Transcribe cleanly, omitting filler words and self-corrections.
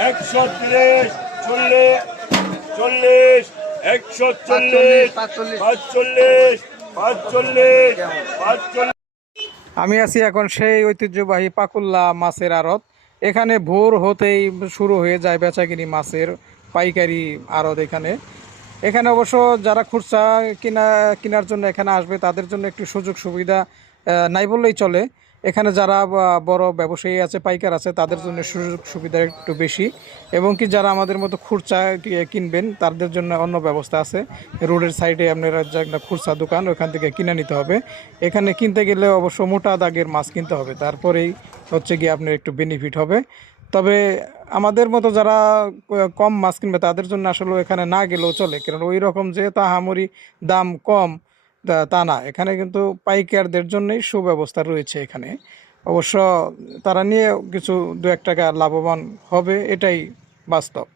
130, 40, 40, 140, 45, 45, 45। আমি আছি এখন সেই ঐতিহ্যবাহী পাকুল্লা মাছের আড়ত। এখানে ভোর হতেই শুরু হয়ে যায় বেচাকিনি মাছের পাইকারি আড়ত। এখানে এখানে অবশ্য যারা খুচরা কেনার জন্য এখানে আসবে তাদের জন্য একটু সুযোগ সুবিধা নাই বললেই চলে। এখানে যারা বড় ব্যবসায়ী আছে, পাইকার আছে, তাদের জন্য সুযোগ সুবিধা একটু বেশি। এবং কি যারা আমাদের মতো খুচরা কিনবেন তাদের জন্য অন্য ব্যবস্থা আছে। রোডের সাইডে আপনার একটা খুচরা দোকান, ওখান থেকে কিনে নিতে হবে। এখানে কিনতে গেলে অবশ্য মোটা দাগের মাছ কিনতে হবে, তারপরেই হচ্ছে গিয়ে আপনার একটু বেনিফিট হবে। তবে আমাদের মতো যারা কম মাছ কিনবে তাদের জন্য আসলে এখানে না গেলেও চলে, কারণ ওই রকম যে তাহামরি দাম কম তা না। এখানে কিন্তু পাইকারদের জন্যই সুব্যবস্থা রয়েছে এখানে। অবশ্য তারা নিয়ে কিছু 2-1 টাকা লাভবান হবে, এটাই বাস্তব।